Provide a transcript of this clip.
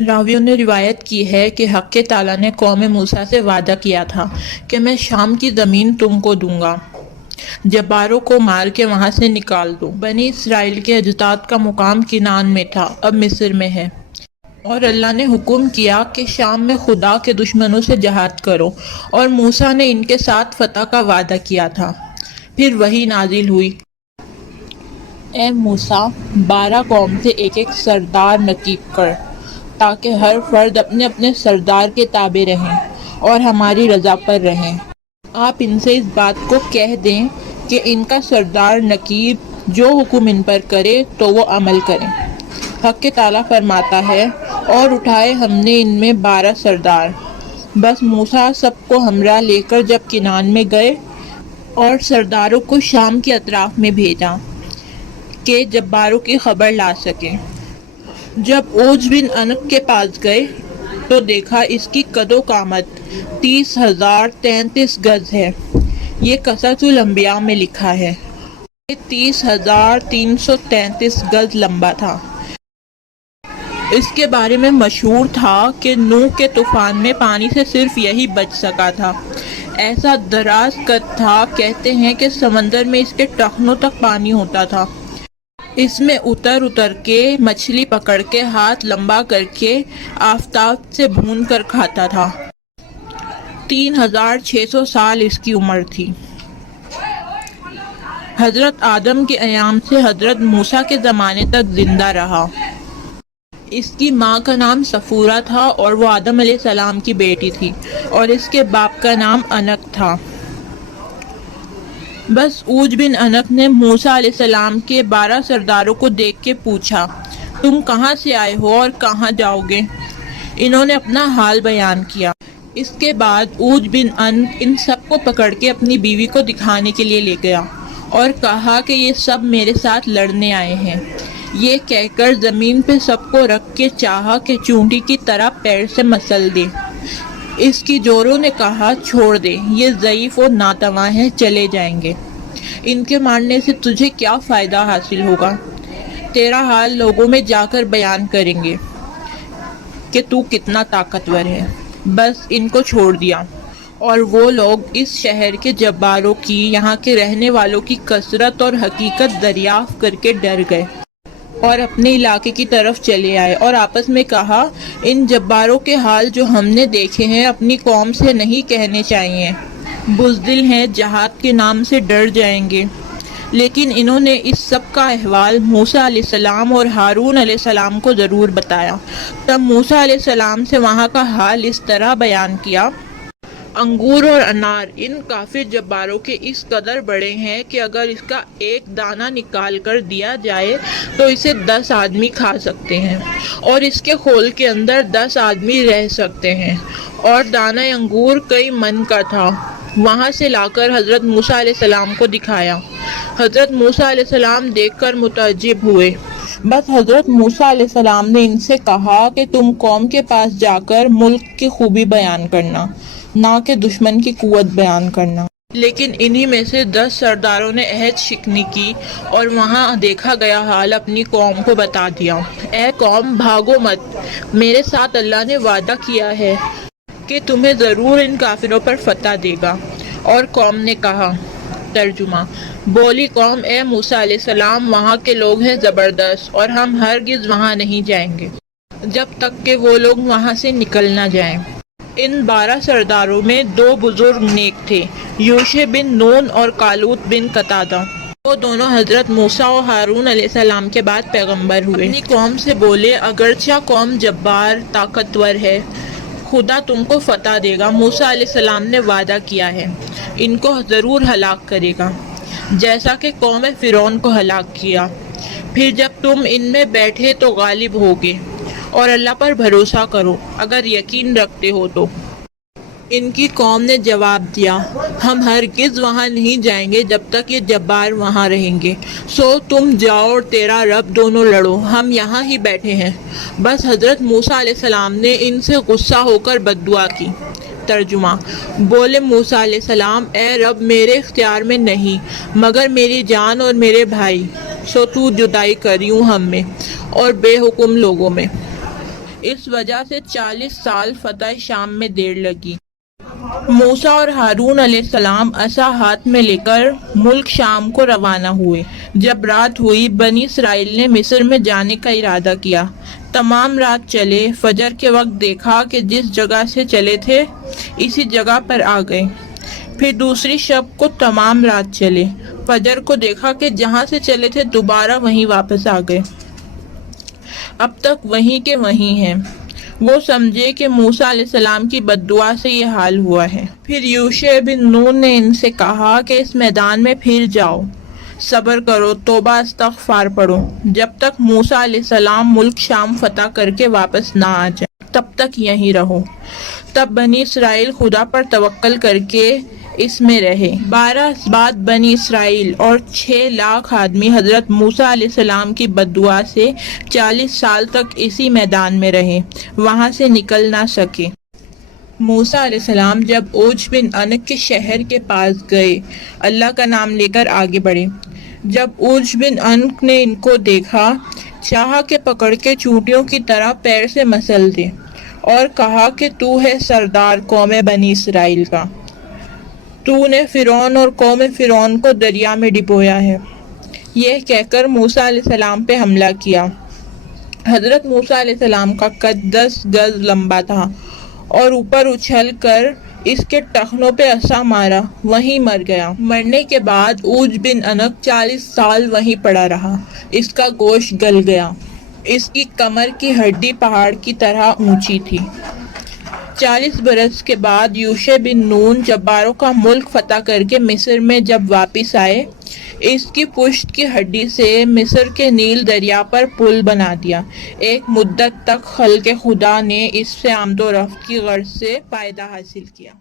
راویوں نے روایت کی ہے کہ حق تعالیٰ نے قوم موسیٰ سے وعدہ کیا تھا کہ میں شام کی زمین تم کو دوں گا، جباروں کو مار کے وہاں سے نکال دوں۔ بنی اسرائیل کے اجداد کا مقام کنعان میں تھا، اب مصر میں ہے، اور اللہ نے حکم کیا کہ شام میں خدا کے دشمنوں سے جہاد کرو، اور موسیٰ نے ان کے ساتھ فتح کا وعدہ کیا تھا۔ پھر وحی نازل ہوئی، اے موسیٰ 12 قوم سے ایک ایک سردار نصیب کر، تاکہ ہر فرد اپنے اپنے سردار کے تابع رہیں اور ہماری رضا پر رہیں۔ آپ ان سے اس بات کو کہہ دیں کہ ان کا سردار نقیب جو حکم ان پر کرے تو وہ عمل کریں۔ حق تعالیٰ فرماتا ہے، اور اٹھائے ہم نے ان میں 12 سردار، بس موسیٰ سب کو ہمراہ لے کر جب کنعان میں گئے اور سرداروں کو شام کے اطراف میں بھیجا کہ جباروں کی خبر لا سکیں۔ جب اوج بن انق کے پاس گئے تو دیکھا اس کی قد و قامت 30,033 گز ہے۔ یہ قصص الانبیاء میں لکھا ہے۔ یہ 30,333 گز لمبا تھا۔ اس کے بارے میں مشہور تھا کہ نوح کے طوفان میں پانی سے صرف یہی بچ سکا تھا۔ ایسا دراز قد تھا، کہتے ہیں کہ سمندر میں اس کے ٹخنوں تک پانی ہوتا تھا۔ اس میں اتر اتر کے مچھلی پکڑ کے ہاتھ لمبا کر کے آفتاب سے بھون کر کھاتا تھا۔ 3,600 سال اس کی عمر تھی۔ حضرت آدم کے ایام سے حضرت موسیٰ کے زمانے تک زندہ رہا۔ اس کی ماں کا نام صفورہ تھا اور وہ آدم علیہ السلام کی بیٹی تھی، اور اس کے باپ کا نام انق تھا۔ بس اوج بن انق نے موسیٰ علیہ السلام کے 12 سرداروں کو دیکھ کے پوچھا، تم کہاں سے آئے ہو اور کہاں جاؤ گے؟ انہوں نے اپنا حال بیان کیا۔ اس کے بعد اوج بن انق ان سب کو پکڑ کے اپنی بیوی کو دکھانے کے لیے لے گیا اور کہا کہ یہ سب میرے ساتھ لڑنے آئے ہیں۔ یہ کہہ کر زمین پہ سب کو رکھ کے چاہا کہ چونٹی کی طرح پیر سے مسل دے۔ اس کی جوروں نے کہا، چھوڑ دے، یہ ضعیف و ناتواں ہیں، چلے جائیں گے۔ ان کے مارنے سے تجھے کیا فائدہ حاصل ہوگا؟ تیرا حال لوگوں میں جا کر بیان کریں گے کہ تو کتنا طاقتور ہے۔ بس ان کو چھوڑ دیا، اور وہ لوگ اس شہر کے جباروں کی، یہاں کے رہنے والوں کی کثرت اور حقیقت دریافت کر کے ڈر گئے اور اپنے علاقے کی طرف چلے آئے، اور آپس میں کہا، ان جباروں کے حال جو ہم نے دیکھے ہیں اپنی قوم سے نہیں کہنے چاہیے۔ بزدل ہیں، جہاد کے نام سے ڈر جائیں گے۔ لیکن انہوں نے اس سب کا احوال موسیٰ علیہ السلام اور ہارون علیہ السلام کو ضرور بتایا۔ تب موسیٰ علیہ السلام سے وہاں کا حال اس طرح بیان کیا، انگور اور انار ان کافر جباروں کے اس قدر بڑے ہیں کہ اگر اس کا ایک دانہ نکال کر دیا جائے تو اسے 10 آدمی کھا سکتے ہیں، اور اس کے خول کے اندر 10 آدمی رہ سکتے ہیں، اور دانہ انگور کئی من کا تھا۔ وہاں سے لا کر حضرت موسیٰ علیہ السلام کو دکھایا۔ حضرت موسیٰ علیہ السلام دیکھ کر متعجب ہوئے۔ بس حضرت موسیٰ علیہ السلام نے ان سے کہا کہ تم قوم کے پاس جا کر ملک کی خوبی بیان کرنا، نہ کہ دشمن کی قوت بیان کرنا۔ لیکن انہی میں سے 10 سرداروں نے عہد شکنی کی اور وہاں دیکھا گیا حال اپنی قوم کو بتا دیا۔ اے قوم، بھاگو مت، میرے ساتھ اللہ نے وعدہ کیا ہے کہ تمہیں ضرور ان کافروں پر فتح دے گا۔ اور قوم نے کہا، ترجمہ، بولی قوم، اے موسیٰ علیہ السلام، وہاں کے لوگ ہیں زبردست، اور ہم ہرگز وہاں نہیں جائیں گے جب تک کہ وہ لوگ وہاں سے نکل نہ جائیں۔ ان 12 سرداروں میں 2 بزرگ نیک تھے، یوشع بن نون اور کالوت بن قتادہ۔ وہ دونوں حضرت موسیٰ و ہارون علیہ السلام کے بعد پیغمبر ہوئے۔ اپنی قوم سے بولے، اگرچہ قوم جبار طاقتور ہے، خدا تم کو فتح دے گا۔ موسیٰ علیہ السلام نے وعدہ کیا ہے، ان کو ضرور ہلاک کرے گا، جیسا کہ قوم فرعون کو ہلاک کیا۔ پھر جب تم ان میں بیٹھے تو غالب ہوگے، اور اللہ پر بھروسہ کرو اگر یقین رکھتے ہو تو۔ ان کی قوم نے جواب دیا، ہم ہرگز وہاں نہیں جائیں گے جب تک یہ جبار وہاں رہیں گے، سو تم جاؤ اور تیرا رب دونوں لڑو، ہم یہاں ہی بیٹھے ہیں۔ بس حضرت موسیٰ علیہ السلام نے ان سے غصہ ہو کر بد دعا کی۔ ترجمہ، بولے موسیٰ علیہ السلام، اے رب، میرے اختیار میں نہیں مگر میری جان اور میرے بھائی، سو تو جدائی کریوں ہم میں اور بے حکم لوگوں میں۔ اس وجہ سے 40 سال فتح شام میں دیر لگی۔ موسیٰ اور ہارون علیہ السلام عصا ہاتھ میں لے کر ملک شام کو روانہ ہوئے۔ جب رات ہوئی، بنی اسرائیل نے مصر میں جانے کا ارادہ کیا۔ تمام رات چلے، فجر کے وقت دیکھا کہ جس جگہ سے چلے تھے اسی جگہ پر آ گئے۔ پھر دوسری شب کو تمام رات چلے، فجر کو دیکھا کہ جہاں سے چلے تھے دوبارہ وہیں واپس آ گئے، اب تک وہیں کے وہیں ہیں۔ وہ سمجھے کہ موسیٰ علیہ السلام کی بد دعا سے یہ حال ہوا ہے۔ پھر یوشع بن نون نے ان سے کہا کہ اس میدان میں پھر جاؤ، صبر کرو، توبہ استغفار پڑھو، جب تک موسیٰ علیہ السلام ملک شام فتح کر کے واپس نہ آ جائیں تب تک یہیں رہو۔ تب بنی اسرائیل خدا پر توکل کر کے اس میں رہے۔ 12 بعد بنی اسرائیل اور 6 لاکھ آدمی حضرت موسیٰ علیہ السلام کی بد دعا سے 40 سال تک اسی میدان میں رہے، وہاں سے نکل نہ سکے۔ موسیٰ علیہ السلام جب اوج بن انک کے شہر کے پاس گئے، اللہ کا نام لے کر آگے بڑھے۔ جب اوج بن انک نے ان کو دیکھا، چاہا کہ پکڑ کے چونٹیوں کی طرح پیر سے مسل دے، اور کہا کہ تو ہے سردار قوم بنی اسرائیل کا، تو نے فرعون اور قوم فرعون کو دریا میں ڈبویا ہے۔ یہ کہہ کر موسیٰ علیہ السلام پہ حملہ کیا۔ حضرت موسیٰ علیہ السلام کا قد 10 گز لمبا تھا اور اوپر اچھل کر اس کے ٹخنوں پہ عصا مارا، وہیں مر گیا۔ مرنے کے بعد اوج بن انک 40 سال وہیں پڑا رہا، اس کا گوشت گل گیا، اس کی کمر کی ہڈی پہاڑ کی طرح اونچی تھی۔ 40 برس کے بعد یوشع بن نون جباروں کا ملک فتح کر کے مصر میں جب واپس آئے، اس کی پشت کی ہڈی سے مصر کے نیل دریا پر پل بنا دیا۔ ایک مدت تک خلق خدا نے اس سے آمد و رفت کی غرض سے فائدہ حاصل کیا۔